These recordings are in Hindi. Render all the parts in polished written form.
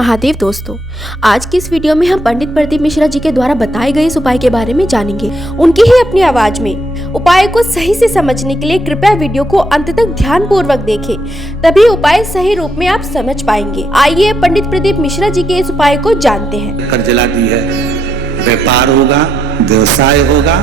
महादेव दोस्तों, आज की इस वीडियो में हम पंडित प्रदीप मिश्रा जी के द्वारा बताए गए इस उपाय के बारे में जानेंगे। उनकी ही अपनी आवाज में उपाय को सही से समझने के लिए कृपया वीडियो को अंत तक ध्यान पूर्वक देखें, तभी उपाय सही रूप में आप समझ पाएंगे। आइए पंडित प्रदीप मिश्रा जी के इस उपाय को जानते हैं। कर जला दी है, व्यापार होगा, व्यवसाय होगा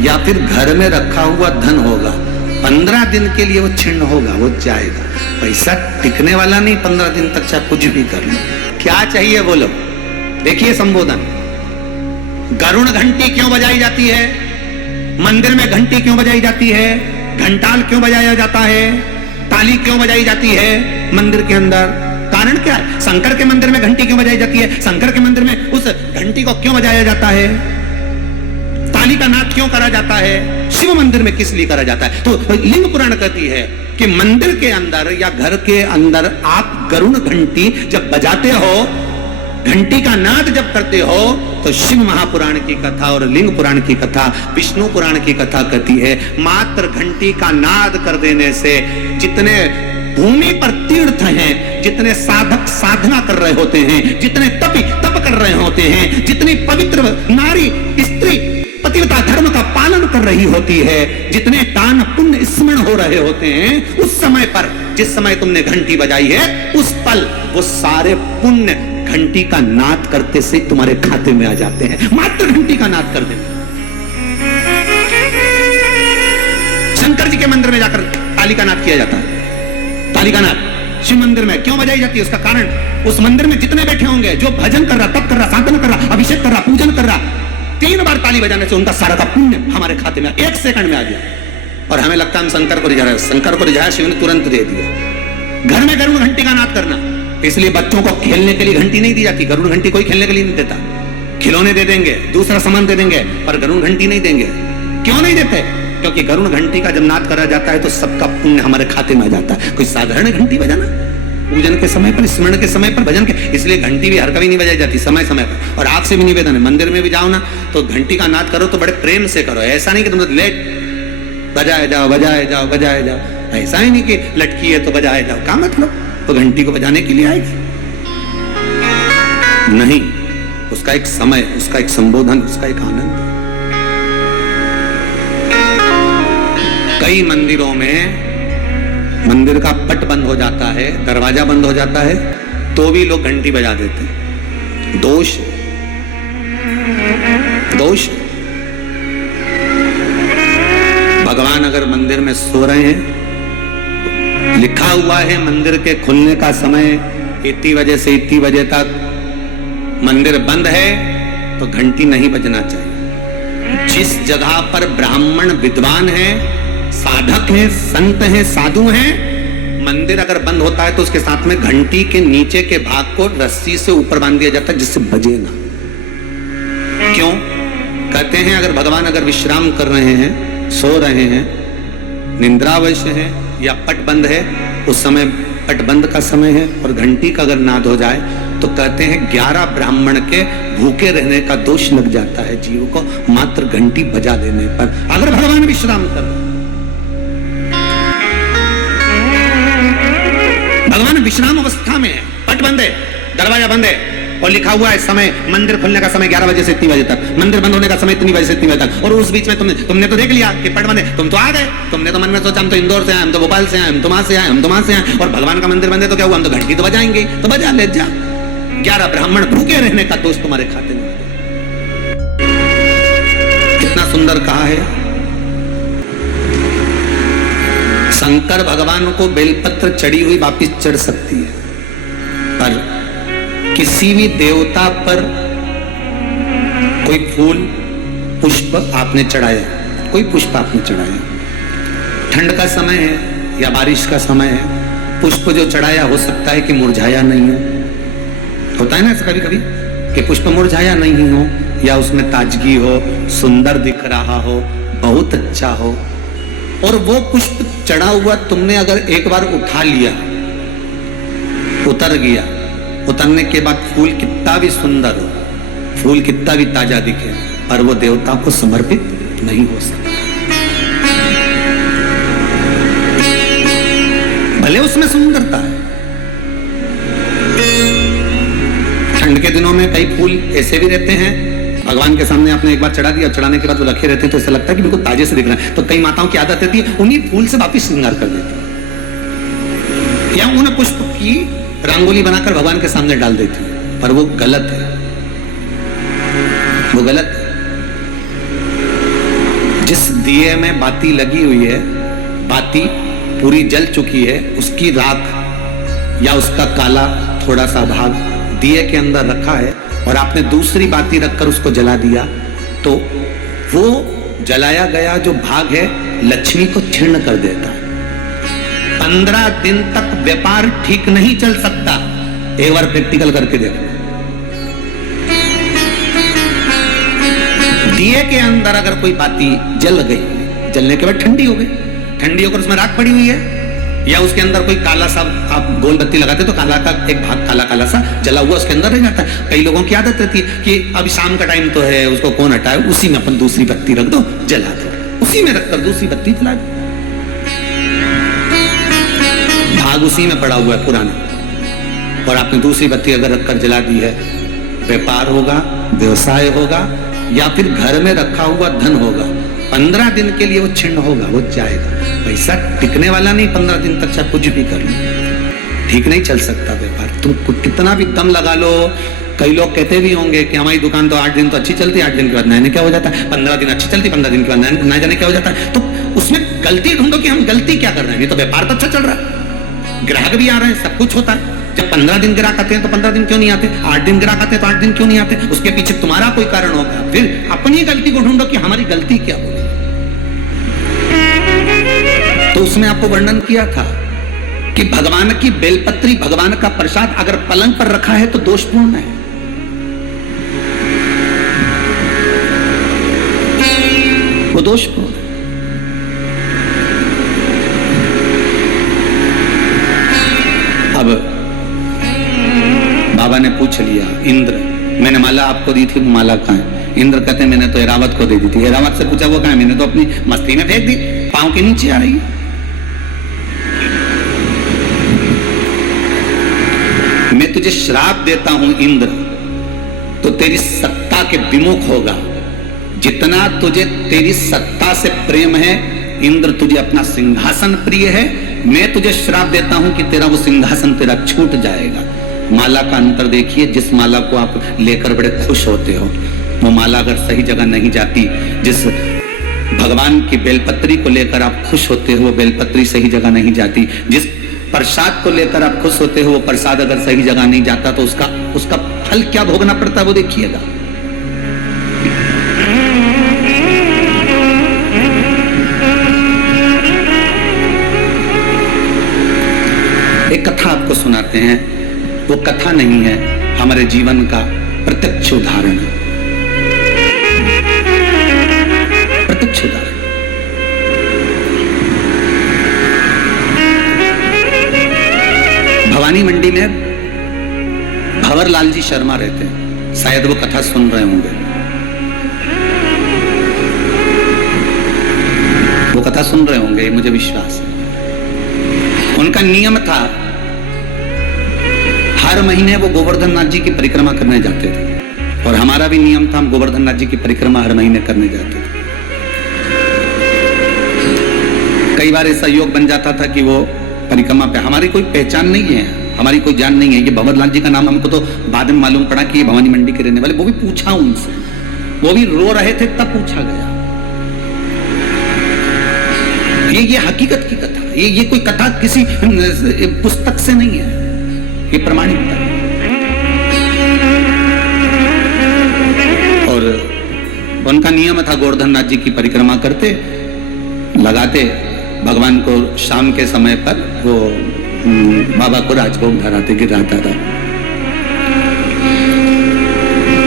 या फिर घर में रखा हुआ धन होगा, 15 दिन के लिए वो छिन्न होगा, वो जाएगा। पैसा टिकने वाला नहीं 15 दिन तक, चाहे कुछ भी कर लो। क्या चाहिए बोलो। देखिए संबोधन, गरुण घंटी क्यों बजाई जाती है, मंदिर में घंटी क्यों बजाई जाती है, घंटाल क्यों बजाया जाता है, ताली क्यों बजाई जाती है मंदिर के अंदर, कारण क्या है। शंकर के मंदिर में घंटी क्यों बजाई जाती है, शंकर के मंदिर में उस घंटी को क्यों बजाया जाता है, ताली का नाद क्यों करा जाता है, शिव मंदिर में किस लिए करा जाता है। तो लिंग पुराण कहती है कि मंदिर के अंदर या घर के अंदर आप गरुण घंटी जब बजाते हो, घंटी का नाद जब करते हो, तो शिव महापुराण की कथा और लिंग पुराण की कथा, विष्णु पुराण की कथा कहती है, मात्र घंटी का नाद कर देने से जितने भूमि पर तीर्थ हैं, जितने साधक साधना कर रहे होते हैं, जितने तपी तप कर रहे होते हैं, जितनी पवित्र नारी स्त्री पतिव्रता धर्म का पालन कर रही होती है, जितने दान पुण्य स्मरण हो रहे होते हैं, उस समय पर जिस समय तुमने घंटी बजाई है, उस पल वो सारे पुण्य घंटी का नाद करते से तुम्हारे खाते में आ जाते हैं। मात्र घंटी का नाद कर देते। शंकर जी के मंदिर में जाकर ताली का नाद किया जाता है। ताली का नाद शिव मंदिर में क्यों बजाई जाती है, उसका कारण उस मंदिर में जितने बैठे होंगे, जो भजन कर रहा, तप कर रहा, साधना कर रहा, अभिषेक कर रहा, पूजन कर रहा, 3 बार ताली बजाने से उनका सारा का पुण्य हमारे खाते में 1 सेकंड में आ गया। और हमें लगता है हम शंकर को रिझा रहे हैं, शंकर को रिझाया, शिव ने तुरंत दे दिया। घर में गरुड़ घंटी का नाद करना, इसलिए बच्चों को खेलने के लिए घंटी नहीं दी जाती। गरुड़ घंटी कोई खेलने के लिए नहीं देता, खिलौने दे देंगे, दूसरा सामान दे देंगे, पर गरुड़ घंटी नहीं देंगे। क्यों नहीं देते? क्योंकि गरुड़ घंटी का जब नाद करा जाता है तो सबका पुण्य हमारे खाते में आ जाता है। कोई साधारण घंटी बजाना, पूजन के समय पर, स्मरण के समय पर, भजन के, इसलिए घंटी भी हर कभी नहीं बजाई जाती, समय समय पर। और आपसे भी निवेदन है, मंदिर में भी जाओ ना तो घंटी का नाद करो तो बड़े प्रेम से करो। ऐसा नहीं कि तुम लेट बजाए जाओ बजाए जाओ बजाए जाओ, ऐसा ही नहीं कि लटकी है तो बजाए जाओ। क्या मतलब, तो घंटी को बजाने के लिए आएगी नहीं, उसका एक समय, उसका एक संबोधन, उसका एक आनंद। कई मंदिरों में मंदिर का पट बंद हो जाता है, दरवाजा बंद हो जाता है, तो भी लोग घंटी बजा देते हैं। दोष दोष भगवान अगर मंदिर में सो रहे हैं, लिखा हुआ है मंदिर के खुलने का समय इतनी बजे से इतनी बजे तक, मंदिर बंद है तो घंटी नहीं बजना चाहिए। जिस जगह पर ब्राह्मण विद्वान है, साधक हैं, संत हैं, साधु हैं, मंदिर अगर बंद होता है तो उसके साथ में घंटी के नीचे के भाग को रस्सी से ऊपर बांध दिया जाता है जिससे बजे ना। क्यों? कहते हैं अगर भगवान अगर विश्राम कर रहे हैं, सो रहे हैं, निंद्रावश है या पट बंद है, उस समय पट बंद का समय है और घंटी का अगर नाद हो जाए तो कहते हैं 11 ब्राह्मण के भूखे रहने का दोष लग जाता है जीव को, मात्र घंटी बजा देने पर, अगर भगवान विश्राम कर। भगवान विश्राम अवस्था में है, पट बंद है, दरवाजा बंद है और लिखा हुआ है समय, मंदिर खुलने का समय 11 बजे से इतनी बजे तक, मंदिर बंद होने का समय इतनी बजे से इतनी बजे तक, और उस बीच में तुमने तो देख लिया कि पट बंद है, तुम तो आ गए, तुमने तो मन में सोचा हम तो इंदौर से आए, हम तो भोपाल से आए, हम तो वहां से आए, हम तो वहां से आए, और भगवान का मंदिर बंद है तो क्या हुआ, हम तो घंटी तो बजाएंगे, तो बजा ले जा। 11 ब्राह्मण भूखे रहने का दोष तुम्हारे खाते में। कितना सुंदर कहा है। शंकर भगवान को बेलपत्र चढ़ी हुई वापिस चढ़ सकती है, पर किसी भी देवता पर कोई फूल पुष्प आपने चढ़ाया, कोई पुष्प आपने चढ़ाया, ठंड का समय है या बारिश का समय है, पुष्प जो चढ़ाया हो सकता है कि मुरझाया नहीं हो। होता है ना ऐसा कभी कभी कि पुष्प मुरझाया नहीं हो या उसमें ताजगी हो, सुंदर दिख रहा हो, बहुत अच्छा हो, और वो पुष्प चढ़ा हुआ तुमने अगर एक बार उठा लिया, उतर गया, उतरने के बाद फूल कितना भी सुंदर हो, फूल कितना भी ताजा दिखे, पर वो देवता को समर्पित नहीं हो सकता। भले उसमें सुंदरता है, ठंड के दिनों में कई फूल ऐसे भी रहते हैं, भगवान के सामने आपने एक बार चढ़ा दिया, चढ़ाने के बाद वो रखे रहते हैं तो ऐसा लगता है कि बिल्कुल ताजे से दिख रहा है। तो कई माताओं की आदत रहती है उन्हीं फूल से वापिस श्रृंगार कर देती है, या उन पुष्प की रंगोली बनाकर भगवान के सामने डाल देती है, पर वो गलत है, वो गलत है। जिस दिए में बाती लगी हुई है, बाती पूरी जल चुकी है, उसकी राख या उसका काला थोड़ा सा भाग दिए के अंदर रखा है और आपने दूसरी बाती रखकर उसको जला दिया, तो वो जलाया गया जो भाग है लक्ष्मी को क्षीण कर देता है। 15 दिन तक व्यापार ठीक नहीं चल सकता। एक बार प्रैक्टिकल करके देखो। दिए के अंदर अगर कोई बाती जल गई, जलने के बाद ठंडी हो गई, ठंडी होकर उसमें राख पड़ी हुई है, या उसके अंदर कोई काला सा आप गोल बत्ती लगाते तो काला का एक भाग काला काला सा जला हुआ उसके अंदर रह जाता है। कई लोगों की आदत रहती है कि अभी शाम का टाइम तो है, उसको कौन हटाए, उसी में अपन दूसरी बत्ती रख दो, जला दो, उसी में रखकर दूसरी बत्ती जला दो, भाग उसी में पड़ा हुआ है पुराना, और आपने दूसरी बत्ती अगर रखकर जला दी है, व्यापार होगा, व्यवसाय होगा, या फिर घर में रखा हुआ धन होगा, 15 दिन के लिए वो छिन्न होगा, वो जाएगा। पैसा टिकने वाला नहीं, 15 दिन तक चाहे कुछ भी कर लो, ठीक नहीं चल सकता व्यापार। तुम कितना भी दम लगा लो। कई लोग कहते भी होंगे कि हमारी दुकान तो 8 दिन तो अच्छी चलती है, 8 दिन के बाद नया क्या हो जाता है, 15 दिन अच्छी चलती, 15 दिन के बाद नया जाने क्या हो जाता है। तो उसमें गलती ढूंढो कि हम गलती क्या कर रहे हैं। ये तो व्यापार तो अच्छा चल रहा है, ग्राहक भी आ रहे हैं, सब कुछ होता है। जब 15 दिन ग्राहक आते हैं तो 15 दिन क्यों नहीं आते, 8 दिन ग्राहक आते हैं तो 8 दिन क्यों नहीं आते, उसके पीछे तुम्हारा कोई कारण होगा। फिर अपनी गलती को ढूंढो कि हमारी गलती क्या होगी। तो उसमें आपको वर्णन किया था कि भगवान की बेलपत्री, भगवान का प्रसाद अगर पलंग पर रखा है तो दोषपूर्ण है। वो दोषपूर्ण है। अब बाबा ने पूछ लिया, इंद्र मैंने माला आपको दी थी, वो माला कहाँ है? इंद्र कहते मैंने तो एरावत को दे दी थी। एरावत से पूछा वो कहाँ है? मैंने तो अपनी मस्ती में फेंक दी, पांव के नीचे आ रही है। मैं तुझे श्राप देता हूं इंद्र, तो तेरी सत्ता के विमुख होगा। जितना तुझे तेरी सत्ता से प्रेम है इंद्र, तुझे अपना सिंहासन प्रिय है, मैं तुझे श्राप देता हूं कि तेरा वो सिंहासन तेरा छूट जाएगा। माला का अंतर देखिए, जिस माला को आप लेकर बड़े खुश होते हो, वो माला अगर सही जगह नहीं जाती, जिस भगवान की बेलपत्री को लेकर आप खुश होते हो, वो बेलपत्री सही जगह नहीं जाती। जिस प्रसाद को लेकर आप खुश होते हो, वो प्रसाद अगर सही जगह नहीं जाता तो उसका फल क्या भोगना पड़ता है वो देखिएगा। एक कथा आपको सुनाते हैं, वो कथा नहीं है, हमारे जीवन का प्रत्यक्ष उदाहरण है। प्रत्यक्ष उदाहरण। भवानी मंडी में भंवरलाल जी शर्मा रहते हैं, शायद वो कथा सुन रहे होंगे। वो कथा सुन रहे होंगे, मुझे विश्वास है। उनका नियम था, हर महीने वो गोवर्धन नाथ जी की परिक्रमा करने जाते थे, और हमारा भी नियम था, हम गोवर्धन नाथ जी की परिक्रमा हर महीने करने जाते थे। कई बार ऐसा योग बन जाता था कि वो परिक्रमा पे हमारी कोई पहचान नहीं है, हमारी कोई जान नहीं है। ये भंवरलाल जी का नाम हमको तो बाद में मालूम पड़ा कि ये भवानी मंडी के रहने वाले। वो भी पूछा उनसे, वो भी रो रहे थे तब पूछा गया। ये हकीकत की कथा, ये कोई कथा किसी पुस्तक से नहीं है, ये प्रमाणिकता है। और उनका नियम था, गोवर्धन नाथ जी की परिक्रमा करते, लगाते, भगवान को शाम के समय पर वो बाबा को राजभोग धराते, गिराता था।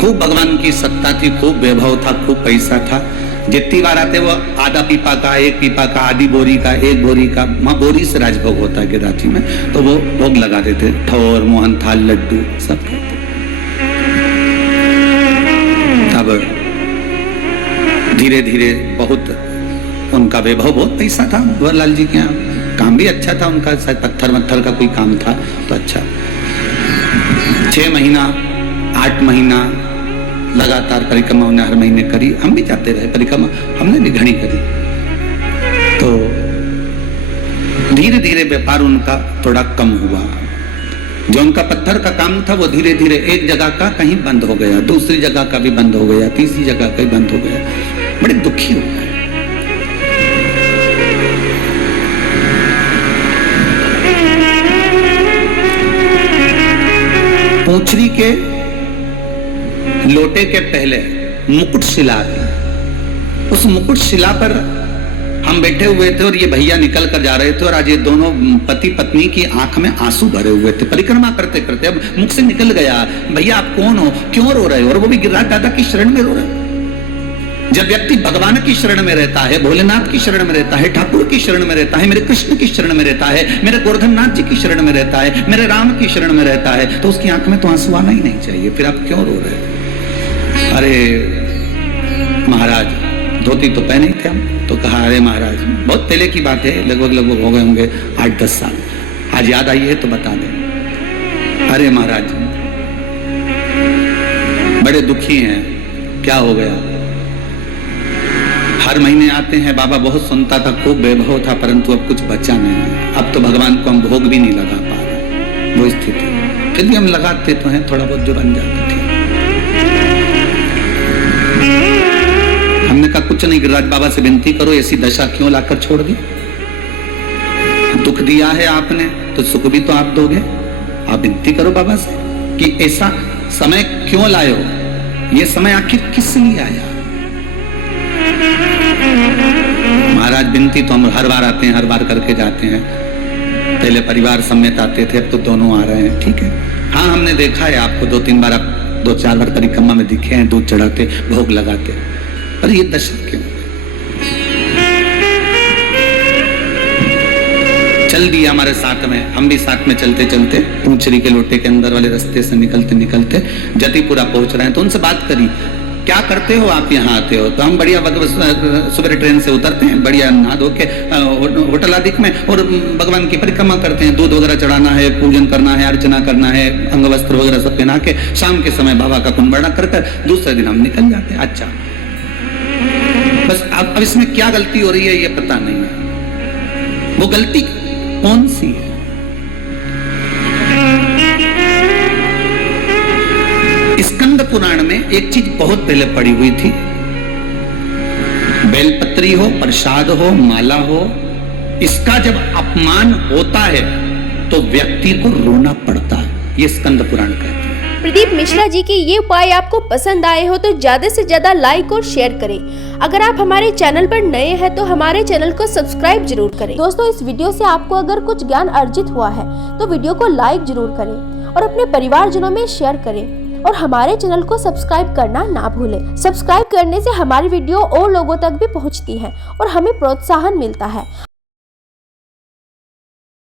खूब भगवान की सत्ता थी, खूब वैभव था, खूब पैसा था। जितनी बार आते वो आधा पीपा का, एक पीपा का, आधी बोरी का, एक बोरी का, वहां बोरी से राजभोग होता है गिराची में, तो वो भोग लगा देते, ठौर, मोहन थाल, लड्डू सब करते। अब धीरे धीरे बहुत उनका वैभव, बहुत पैसा था भंवरलाल जी के यहाँ, काम भी अच्छा था उनका, शायद पत्थर का कोई काम था तो अच्छा। 6 महीना 8 महीना लगातार परिक्रमा उन्हें हर महीने करी। हम भी जाते रहे परिक्रमा, हमने भी घनी करी। तो धीरे धीरे व्यापार उनका थोड़ा कम हुआ। जो उनका पत्थर का काम था वो धीरे धीरे एक जगह का कहीं बंद हो गया, दूसरी जगह का भी बंद हो गया, तीसरी जगह का भी बंद हो गया। बड़े दुखी हो गए। पूंछरी के लोटे के पहले मुकुट शिला थी। उस मुकुट शिला पर हम बैठे हुए थे और ये भैया निकल कर जा रहे थे और आज ये दोनों पति पत्नी की आंख में आंसू भरे हुए थे परिक्रमा करते करते। अब मुख से निकल गया, भैया आप कौन हो, क्यों रो रहे हो? और वो भी गिरिराज दादा की शरण में रो रहे हो। जब व्यक्ति भगवान की शरण में रहता है, भोलेनाथ की शरण में रहता है, ठाकुर की शरण में रहता है, मेरे कृष्ण की शरण में रहता है, मेरे गोवर्धन नाथ जी की शरण में रहता है, मेरे राम की शरण में रहता है, तो उसकी आंख में तो आंसू आना ही नहीं चाहिए। फिर आप क्यों रो रहे हो? अरे महाराज धोती तो पहने ही थे हम। तो कहा अरे महाराज, बहुत पहले की बात है, लगभग हो गए होंगे 8-10 साल। आज याद आई है तो बता दें। अरे महाराज बड़े दुखी हैं, क्या हो गया? हर महीने आते हैं, बाबा बहुत सुनता था, खूब वैभव था, परंतु अब कुछ बचा नहीं। अब तो भगवान को हम भोग भी नहीं लगा पा रहे, वो स्थिति। फिर भी हम लगाते तो हैं, थोड़ा बहुत जो बन जाता था। हमने कहा कुछ नहीं, गिरिराज बाबा से विनती करो, ऐसी दशा क्यों लाकर छोड़ दी? दुख दिया है आपने तो सुख भी तो आप दोगे। आप विनती करो बाबा से कि ऐसा समय क्यों लाए हो, ये समय आखिर किस लिए आया? महाराज विनती तो हम हर बार आते हैं, हर बार करके जाते हैं। पहले परिवार समेत आते थे, अब तो दोनों आ रहे हैं। ठीक है, हाँ हमने देखा है आपको 2-3 बार, आप 2-4 बार परिक्रमा में दिखे हैं, दूध चढ़ाते, भोग लगाते। पर ये दशा क्यों? चल दिया हमारे साथ में, हम भी साथ में चलते चलते पूंछरी के लोटे के अंदर वाले रास्ते से निकलते निकलते जतिपुरा पहुंच रहे हैं। तो उनसे बात करी, क्या करते हो आप यहाँ आते हो? तो हम बढ़िया सुबह ट्रेन से उतरते हैं, बढ़िया नहा धो के होटल आदि में, और भगवान की परिक्रमा करते हैं। दूध वगैरह चढ़ाना है, पूजन करना है, अर्चना करना है, अंग वस्त्र वगैरह सब पहना के शाम के समय बाबा का कुंभरणा कर दूसरे दिन हम निकल जाते हैं। अच्छा, बस अब इसमें क्या गलती हो रही है ये पता नहीं है। वो गलती कौन सी है? स्कंद पुराण में एक चीज बहुत पहले पड़ी हुई थी, बेलपत्री हो, प्रसाद हो, माला हो, इसका जब अपमान होता है तो व्यक्ति को रोना पड़ता है। ये स्कंद पुराण कहते हैं। प्रदीप मिश्रा जी के ये उपाय आपको पसंद आए हो तो ज्यादा से ज्यादा लाइक और शेयर करें। अगर आप हमारे चैनल पर नए हैं तो हमारे चैनल को सब्सक्राइब जरूर करें। दोस्तों, इस वीडियो से आपको अगर कुछ ज्ञान अर्जित हुआ है तो वीडियो को लाइक जरूर करें और अपने परिवारजनों में शेयर करें और हमारे चैनल को सब्सक्राइब करना ना भूलें। सब्सक्राइब करने से हमारी वीडियो और लोगों तक भी पहुंचती है और हमें प्रोत्साहन मिलता है।